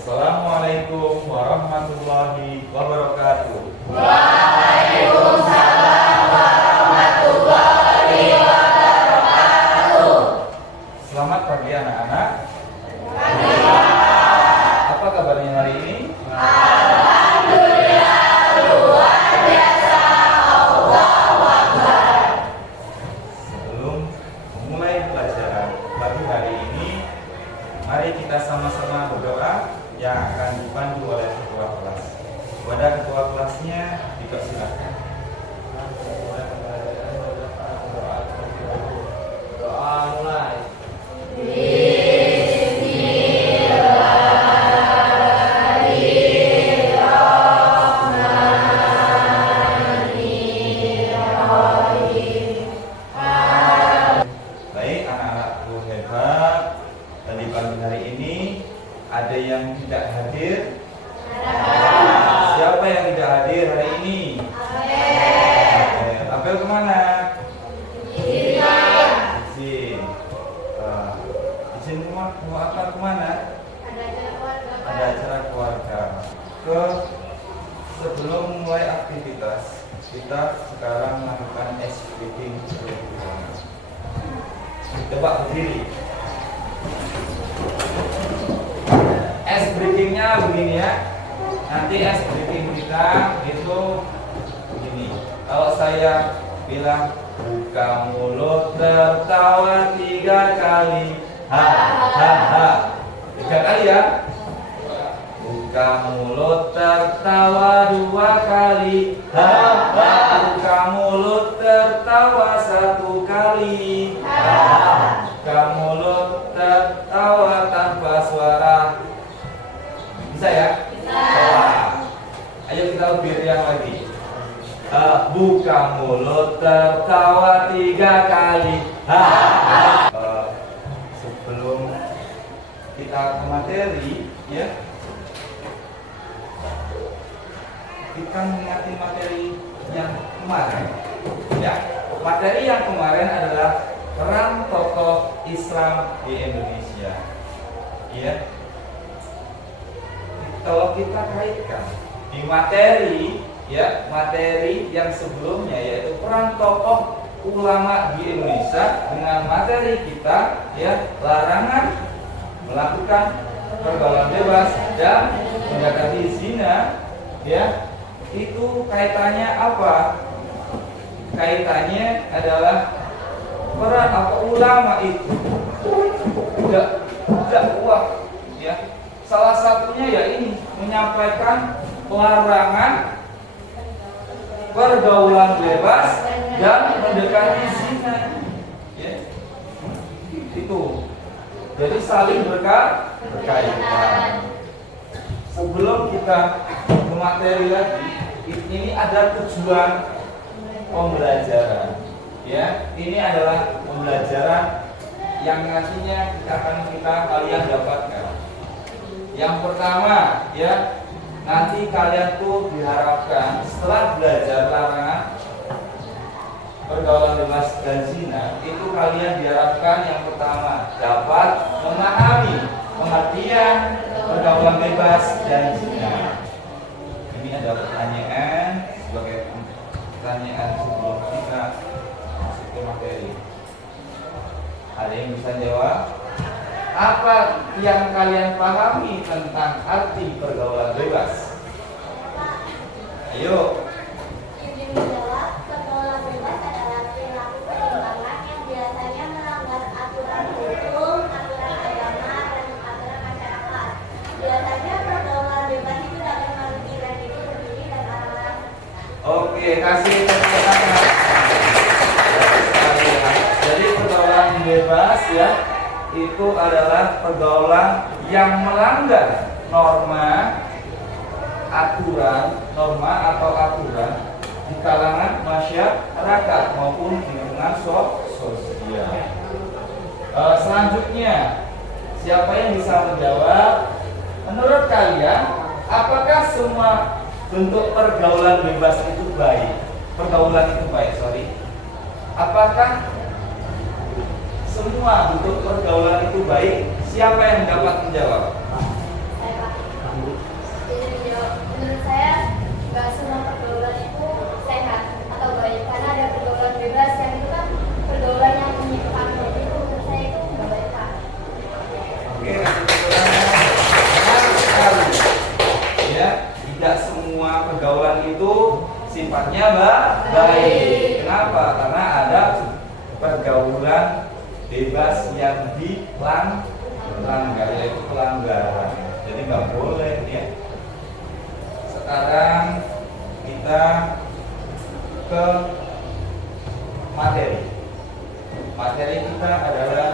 Assalamualaikum warahmatullahi wabarakatuh. Waalaikumsalam warahmatullahi wabarakatuh. Selamat pagi anak-anak. Apa kabarnya hari ini? Alhamdulillah, luar biasa. Allahu Akbar. Sebelum memulai pelajaran pagi hari ini, mari kita sama-sama berdoa yang akan dipandu oleh ketua kelas. Kepada ketua kelasnya dipersilakan. Doa mulai. Baik, anak-anakku hebat. Dan di pagi hari ini ada yang tidak hadir. Siapa yang tidak hadir hari ini? Apel kemana? Izin. Izin mau apa kemana? Ada acara keluarga. Sebelum mulai aktivitas, kita sekarang melakukan ice breaking terlebih dahulu. Coba berdiri. Ice breakingnya begini ya. Nanti ice breaking kita itu begini. Kalau saya bilang buka mulut tertawa 3 kali, ha ha ha. 3 kali ya. Buka mulut tertawa 2 kali, ha ha. Buka mulut tertawa 1 kali, ha ha. Buka mulut tertawa tanpa suara. Bisa ya? Bisa. Ayo kita lebih riang lagi. Buka mulut tertawa 3 kali, ha ha. Sebelum kita ke materi ya, kita mengingati materi yang kemarin ya. Materi yang kemarin adalah peran tokoh Islam di Indonesia ya. Kalau kita kaitkan di materi ya, materi yang sebelumnya yaitu peran tokoh ulama di Indonesia dengan materi kita ya, larangan melakukan pergaulan bebas dan mendekati zina ya. Itu kaitannya apa? Kaitannya adalah peran ulama itu tidak kuat ya. Salah satunya ya ini, menyampaikan larangan pergaulan bebas dan mendekati zina ya. Itu jadi saling berkaitan. Sebelum kita ke materi lagi, ini ada tujuan pembelajaran ya. Ini adalah pembelajaran yang nantinya kalian dapatkan. Yang pertama ya, nanti kalian tuh diharapkan setelah belajar larangan pergaulan bebas dan zina, itu kalian diharapkan yang pertama dapat memahami pengertian pergaulan bebas dan zina. Ini ada pertanyaan sebagai pertanyaan sebelum kita masuk ke materi. Ada yang bisa jawab? Apa yang kalian pahami tentang arti pergaulan bebas? Ayo. Izin menjawab, pergaulan bebas adalah perilaku penyimpangan yang biasanya melanggar aturan hukum, aturan agama, dan aturan masyarakat. Biasanya pergaulan bebas itu dapat merugikan diri sendiri dan orang lain. Oke, kasih tepuk tangan. Jadi pergaulan bebas ya, itu adalah pergaulan yang melanggar norma atau aturan di kalangan masyarakat maupun di lingkungan sosial. Selanjutnya, siapa yang bisa menjawab? Menurut kalian, apakah semua bentuk pergaulan bebas itu baik? Pergaulan itu baik, Apakah semua bentuk pergaulan itu baik? Siapa yang dapat menjawab? melanggar, yaitu pelanggaran. Jadi nggak boleh ya. Sekarang kita ke materi. Materi kita adalah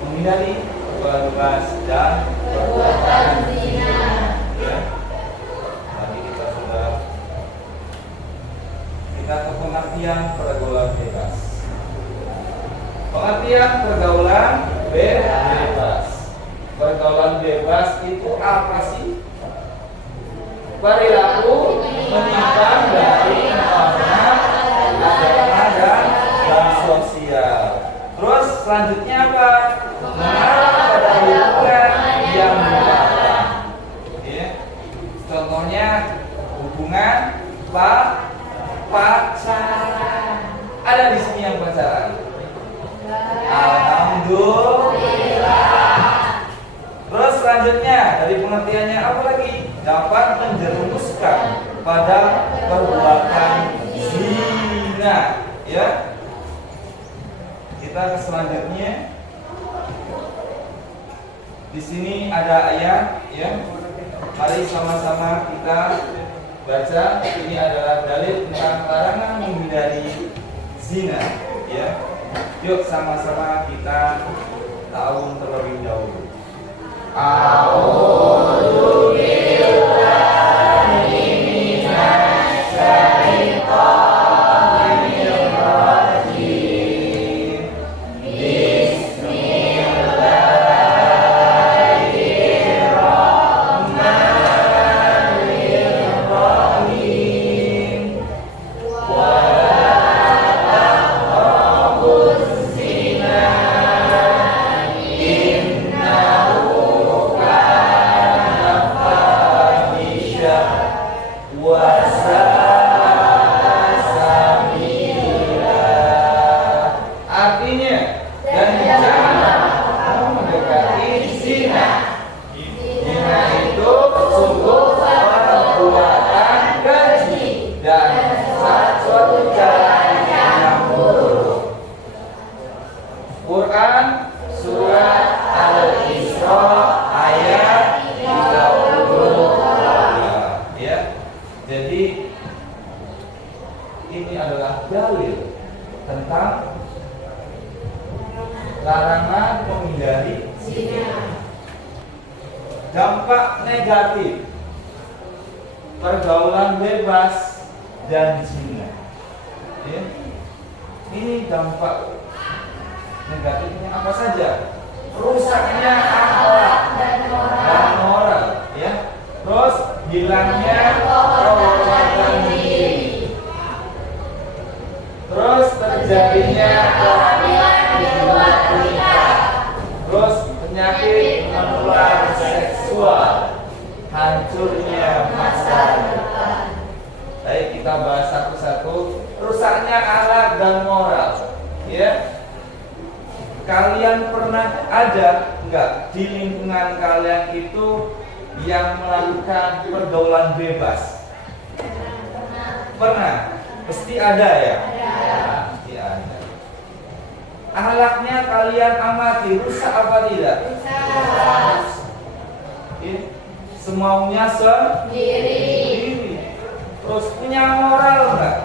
menghindari perbuatan dan Perbuatan zina. ya. Tadi kita ke pengertian pergaulan bebas. Pengertian pergaulan bebas. Pergaulan bebas itu apa sih? Perilaku menyimpang dari norma agama dan sosial. Terus selanjutnya apa? Mengarah pada hubungan yang dilarang. Ya. Contohnya hubungan pacaran. Ada di sini yang pacaran? Alhamdulillah. Terus selanjutnya dari pengertiannya apa lagi? Dapat menjerumuskan pada perbuatan zina. Ya. Kita ke selanjutnya. Di sini ada ayat, ya. Mari sama-sama kita baca. Ini adalah dalil tentang larangan menghindari zina, ya. Yuk sama-sama kita tahu terlebih dahulu. Artinya, dan jangan mendekati zina. Zina itu sungguh perbuatan keji dan suatu jalan yang buruk. Quran surat Al-Isra ayat 32. Ya. Jadi ini adalah dalil tentang larangan menghindari zina. Dampak negatif pergaulan bebas dan zina. Ya. Ini dampak negatifnya apa saja? Rusaknya akhlak dan moral, ya. Terus hilangnya kehormatan diri. Terus terjadinya kehamilan di luar nikah. Terus penyakit menular seksual. Hancurnya masa depan. Baik, kita bahas satu-satu. Rusaknya akhlak dan moral, ya. Kalian pernah ada enggak di lingkungan kalian itu yang melakukan pergaulan bebas? Pernah? Pasti ada ya? Pasti ada. Akhlaknya kalian amati, rusak apa tidak? Rusak. Ya. Semaunya sendiri. Terus punya moral enggak?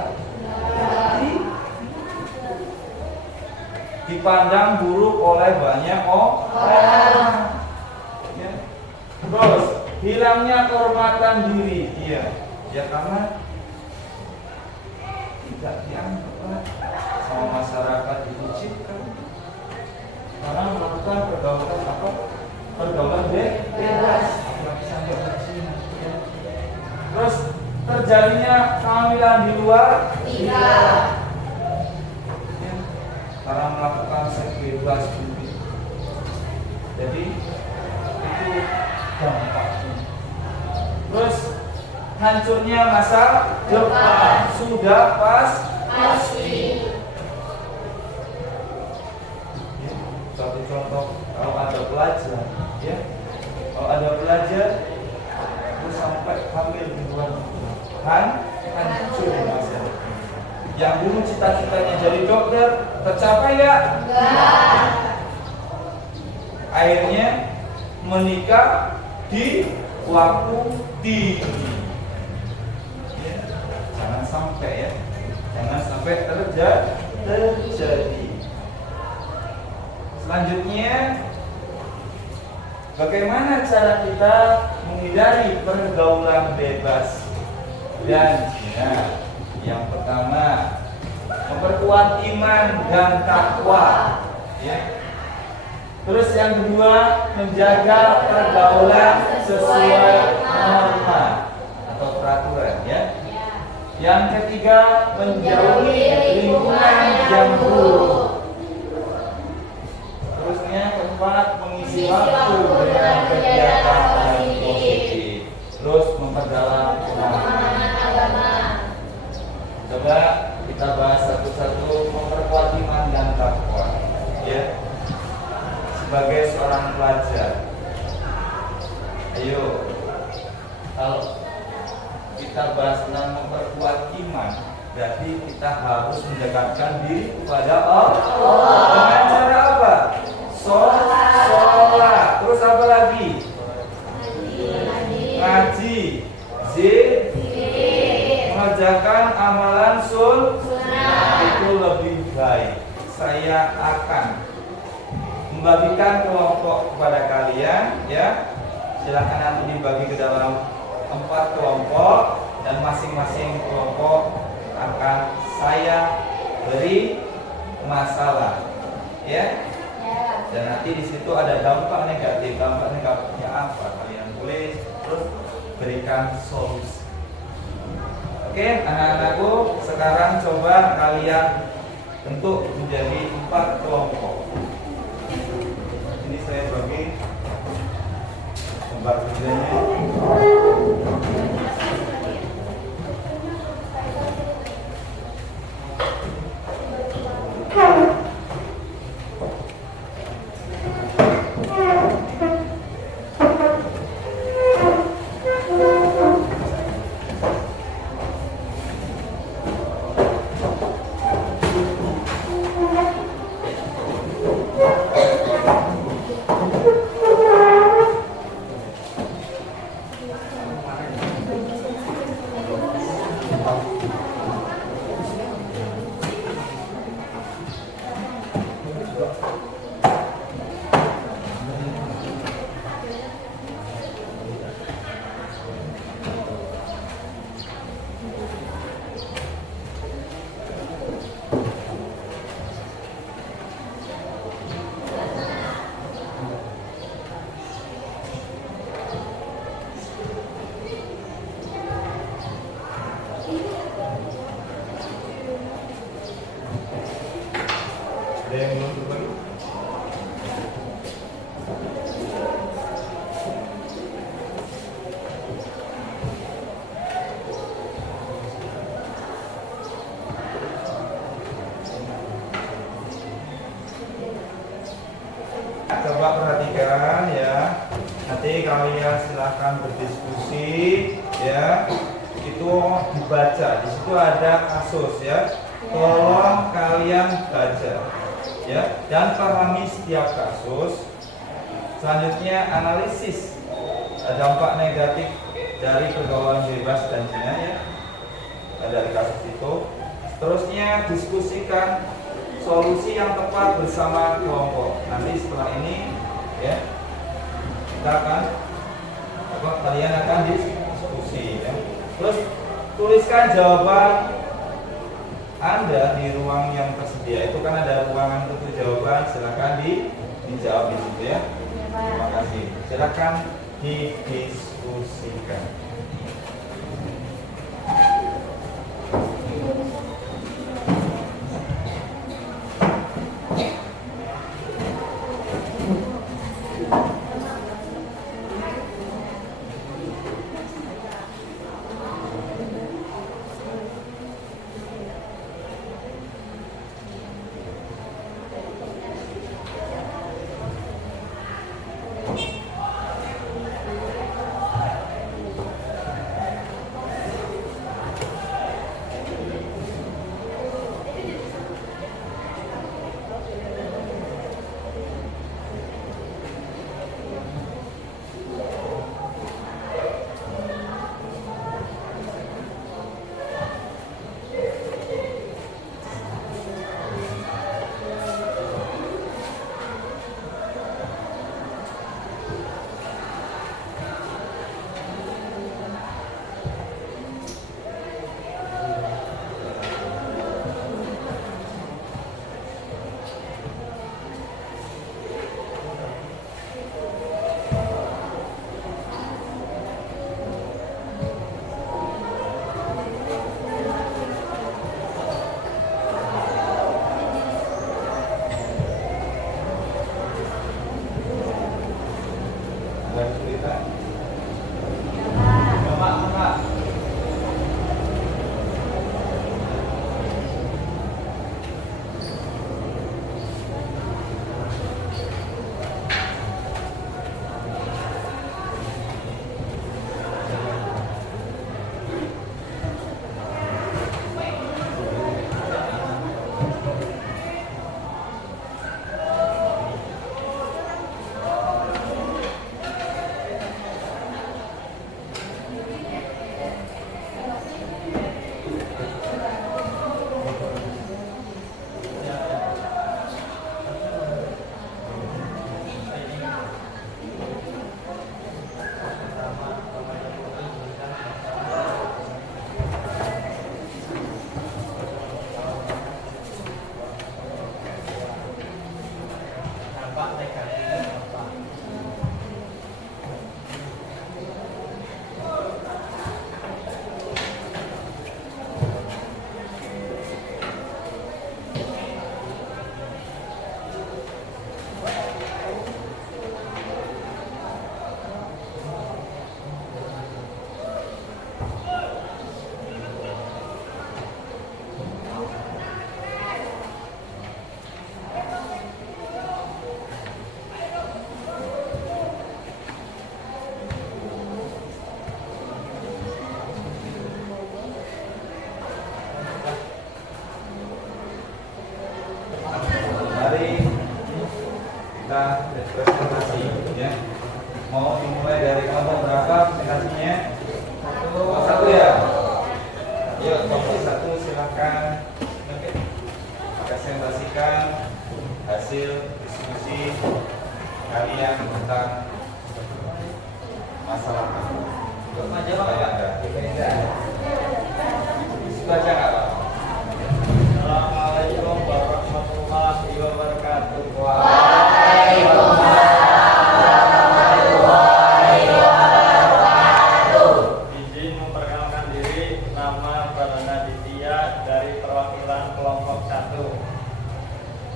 Dipandang buruk oleh banyak orang. Ya. Terus hilangnya kehormatan diri dia, ya karena tidak dianggap sama masyarakat dikucilkan karena melakukan pergaulan apa? Pergaulan bebas. Ya. Terus terjadinya kehamilan di luar nikah. Karena melakukan seks bebas ini. Jadi itu dampaknya. Terus hancurnya masa depan sudah pasti. Ya, satu contoh, kalau ada pelajar, ya, kalau ada pelajar terus sampai hamil di luar nikah, hancur masa depan. Yang dulu cita-citanya jadi dokter Tercapai nggak? Enggak. Akhirnya menikah di waktu dini. Ya, jangan sampai ya, jangan sampai terjadi. Selanjutnya, bagaimana cara kita menghindari pergaulan bebas dan zina? Yang pertama, memperkuat iman dan takwa. Ya. Terus yang kedua, menjaga pergaulan sesuai norma atau peraturan. Ya. Yang ketiga, menjauhi lingkungan yang buruk. Terusnya keempat, mengisi waktu dengan kegiatan positif. Terus memperdalam pemahaman agama. Coba kita bahas satu-satu. Memperkuat iman dan takwa. Ya. Sebagai seorang pelajar, ayo, kalau kita bahas tentang memperkuat iman, berarti kita harus mendekatkan diri kepada Allah. Dengan cara apa? Sholat. Terus apa lagi? Ngaji. Mengerjakan amalan sunnah. Itu lebih baik. Saya akan membagikan kelompok kepada kalian, ya. Silakan nanti dibagi ke dalam 4 kelompok dan masing-masing kelompok akan saya beri masalah, ya. Dan nanti di situ ada dampak negatif. Dampak negatifnya apa? Kalian tulis, terus berikan solusi. Oke, anak-anakku, sekarang coba kalian bentuk menjadi 4 kelompok. Ini saya bagi gambar kerjanya. Ada yang belum berbagi? Coba perhatikan ya. Nanti kalian silahkan berdiskusi ya. Itu dibaca. Di situ ada kasus ya. Tolong kalian baca ya dan pahami setiap kasus. Selanjutnya analisis dampak negatif dari pergaulan bebas dan zina ya dari kasus itu. Terusnya diskusikan solusi yang tepat bersama kelompok. Nanti setelah ini ya kalian akan diskusi ya. Terus tuliskan jawaban Anda di ruang yang tersedia. Itu kan ada ruangan untuk jawaban, silakan dijawab di situ ya. Terima kasih. Silakan didiskusikan. Mari kita presentasi ya. Mau dimulai dari kelompok berapa presentasinya? Satu ya. Yuk, kelompok satu silakan presentasikan hasil diskusi kalian tentang masalah supaya ada baca nggak Pak? Assalamualaikum warahmatullahi wabarakatuh. Izin memperkenalkan diri, nama Pradana Ditya dari perwakilan kelompok 1.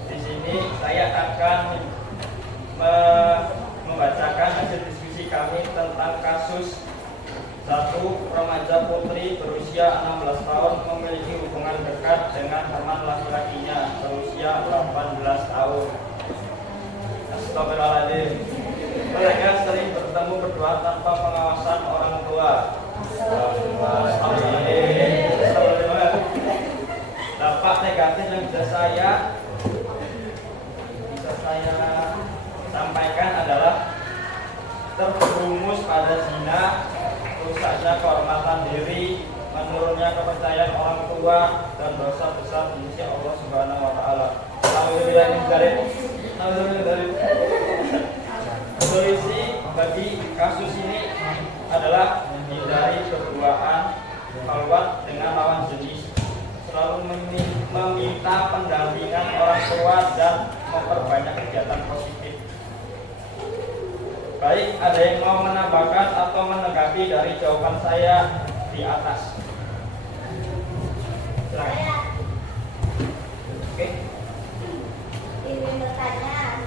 Di sini saya akan membacakan hasil diskusi kami tentang kasus satu remaja putri berusia 16 tahun memiliki hubungan dekat dengan teman laki-lakinya berusia 18 tahun. Astagfirullahaladzim. Mereka sering bertemu berdua tanpa pengawasan orang tua. Astagfirullahaladzim. Dampak negatif yang bisa saya sampaikan adalah terjerumus pada zina, rusaknya kehormatan diri, menurunnya kepercayaan orang tua, dan dosa besar di sisi Allah Subhanahu wa taala. Solusi bagi kasus ini adalah hindari berduaan khalwat dengan lawan jenis, selalu meminta pendampingan orang tua dan memperbanyak kegiatan positif. Baik, ada yang mau menambahkan atau menanggapi dari jawaban saya di atas? Silakan. Oke. Ingin bertanya,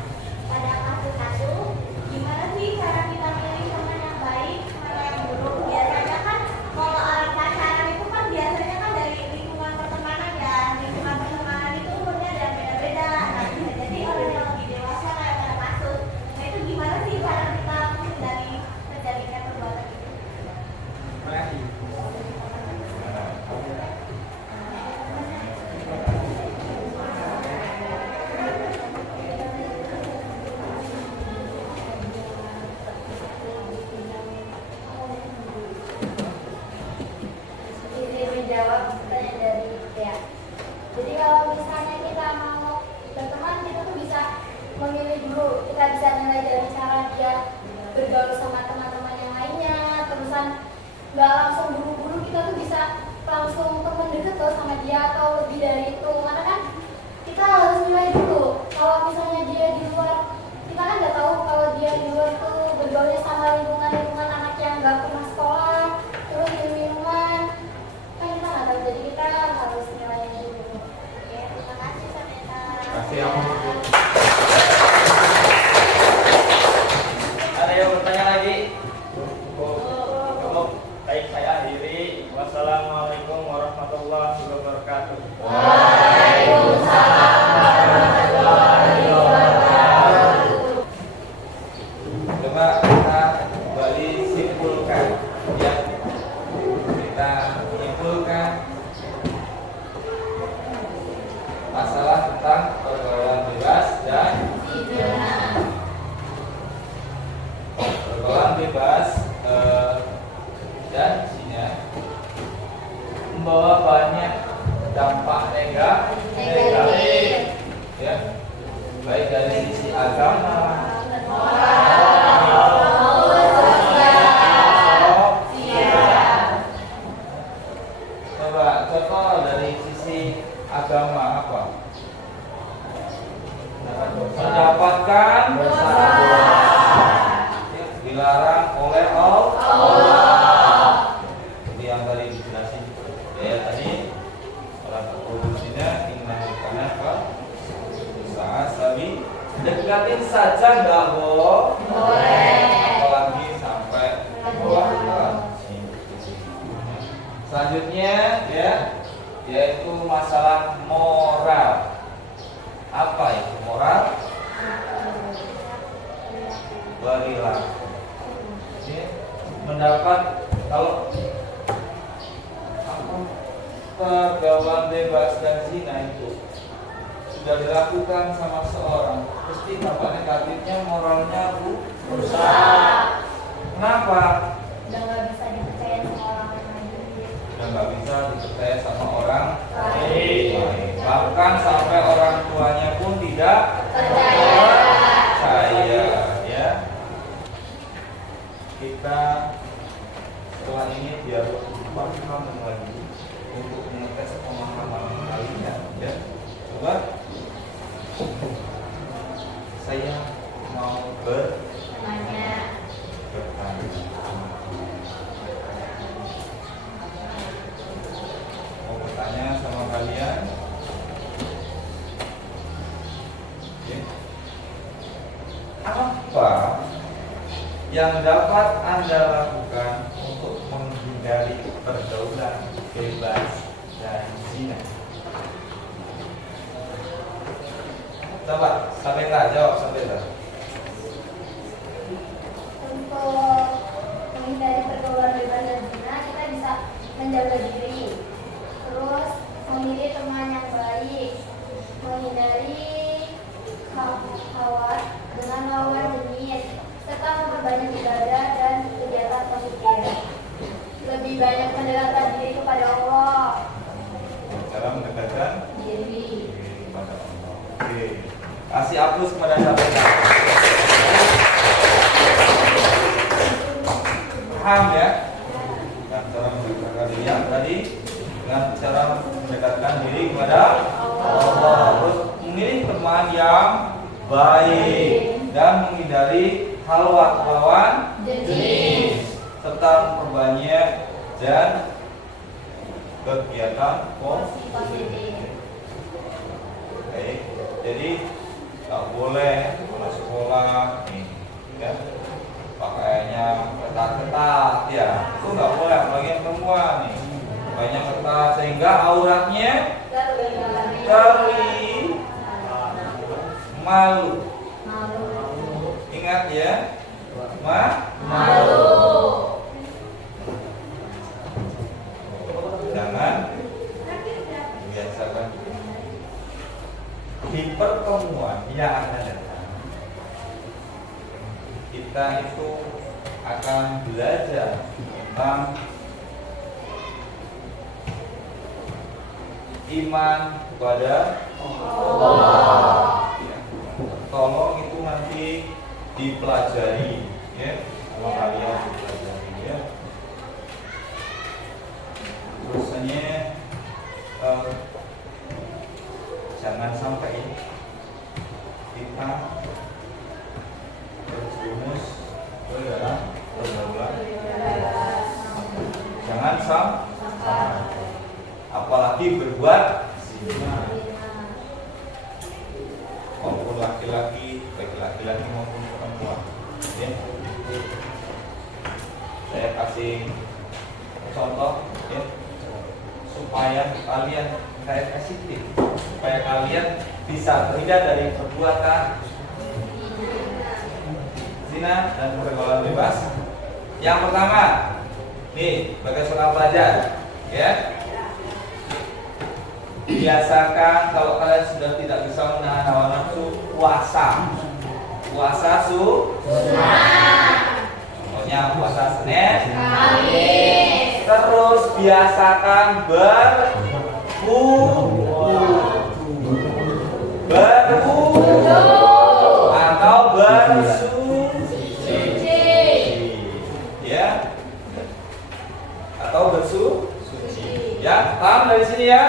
pada kasus-kasus gimana sih cara kita milih teman yang baik, mana yang buruk? Biasanya kan kalau orang pacaran itu kan biasanya kan dari lingkungan pertemanan ya, lingkungan pertemanan itu umurnya ada beda-beda. Nah, bisa jadi orang yang lebih dewasa kayak pada kasus. Nah itu gimana sih cara kita menghindari terjadinya perbuatan itu? Terima kasih. Ini menjawab pertanyaan dari Dea. Jadi kalau misalnya kita mau berteman, kita tuh bisa memilih dulu. Kita bisa nilai dari cara dia bergaul sama teman-teman yang lainnya. Terusan nggak langsung buru-buru kita tuh bisa langsung teman deket loh sama dia atau lebih dari itu. Karena kan kita harus nilai dulu. Kalau misalnya dia di luar, kita kan nggak tahu kalau dia di luar tuh bergaulnya sama lingkungan anak yang nggak pernah sekolah, terus di minuman. Kan kita nggak tahu, jadi kita harus nilainya dulu. Ya, terima kasih Sameta. Kasih aku. Ada yang bertanya lagi? Cukup. Baik, saya akhiri. Wassalamualaikum warahmatullahi wabarakatuh. Coba kita kembali simpulkan ya. Kita menyimpulkan masalah tentang pergaulan bebas dan pergaulan bebas dan zina membawa banyak dampak negatif ya, baik dari sisi agama, coba contoh dari sisi agama apa? Mendapatkan dilarang oleh Allah. Jadi yang tadi dijelasin ya tadi orang produksinya innahu kana fa usaha sabi dekatin saja nggak boleh, apalagi sampai selanjutnya ya, yaitu masalah moral. Apa itu moral? Perilaku. Ya, mendapat kalau pergaulan bebas dan zina itu sudah dilakukan sama seorang, pasti dampak negatifnya moralnya rusak. Kenapa? Udah nggak bisa dipercaya sama orang lagi. Udah nggak bisa dipercaya sama orang Baik. lain. Bahkan sampai orang tuanya pun tidak percaya. Ya. Kita setelah ini biar paham lagi untuk mengetes pemahaman kalian. Ya. Coba saya mau Namanya bertanya. Mau bertanya sama kalian. Oke. Apa yang dapat Anda lakukan untuk menghindari pergaulan bebas dan zina? Coba, sampai tak jawab sampai tak. untuk menghindari pergaulan bebas dan zina, kita bisa menjaga diri, terus memilih teman yang baik, menghindari khawatir dengan lawan jenis, serta memperbanyak ibadah dan kegiatan positif. Lebih banyak mendekatkan diri kepada Allah. Cara mendekatkan Diri. kepada Allah. Oke. Kasih aplaus kepada Sabena. Paham ya? Dengan cara mendekatkan diri yang tadi, dengan cara mendekatkan diri kepada Allah. Terus memilih teman yang baik dan menghindari halwat lawan jenis, serta memperbanyak dan kegiatan positif. Baik, jadi tak boleh kalau sekolah nih, ya, pakaiannya ketat-ketat, ya, itu nggak boleh, apalagi yang perempuan nih, banyak ketat sehingga auratnya terlihat malu. Ingat ya, Malu. Jangan biasakan di pertemuan yang akan datang. Kita itu akan belajar tentang iman kepada Allah. Ya. Tolong itu nanti dipelajari, ya, sama kalian dipelajari, ya. Terusnya jangan sampai kita terjerumus ke dalam pergaulan. Jangan sampai, apalagi berbuat zina. Maupun laki-laki, baik laki-laki maupun perempuan. Ya. Saya kasih contoh, ya, supaya kalian, saya kasih tips supaya kalian bisa terhindar dari perbuatan zina dan pergaulan bebas. Yang pertama, nih, bagi seorang pelajar, ya, biasakan kalau kalian sudah tidak bisa menahan hawa nafsu, puasa sunnah. Contohnya puasa Senin, Kamis. Terus biasakan berwudu atau bersuci, ya, atau bersuci, ya. Paham dari sini ya?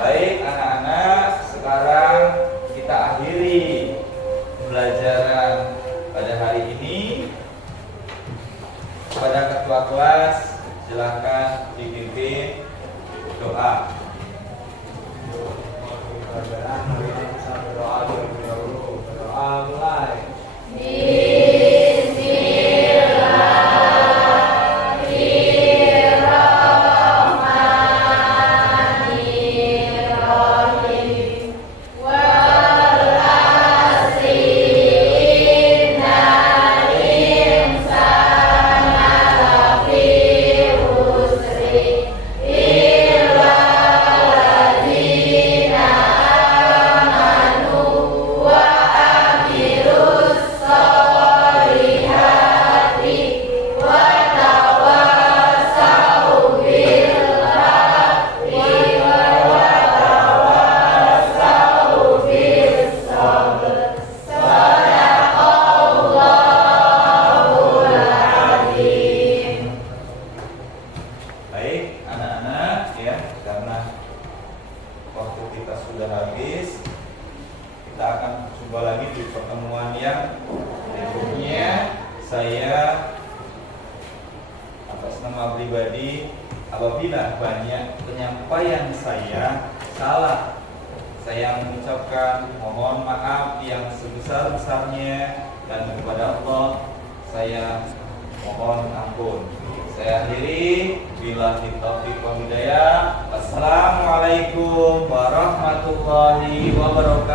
Baik anak-anak, sekarang kita akhiri pembelajaran pada hari ini. Kepada ketua kelas, silakan dipimpin doa. Jumpa lagi di pertemuan yang berikutnya. Saya atas nama pribadi, apabila banyak penyampaian saya salah, saya mengucapkan mohon maaf yang sebesar-besarnya, dan kepada Allah saya mohon ampun. Saya akhiri, billahi taufiq wal hidayah. Wassalamualaikum warahmatullahi wabarakatuh.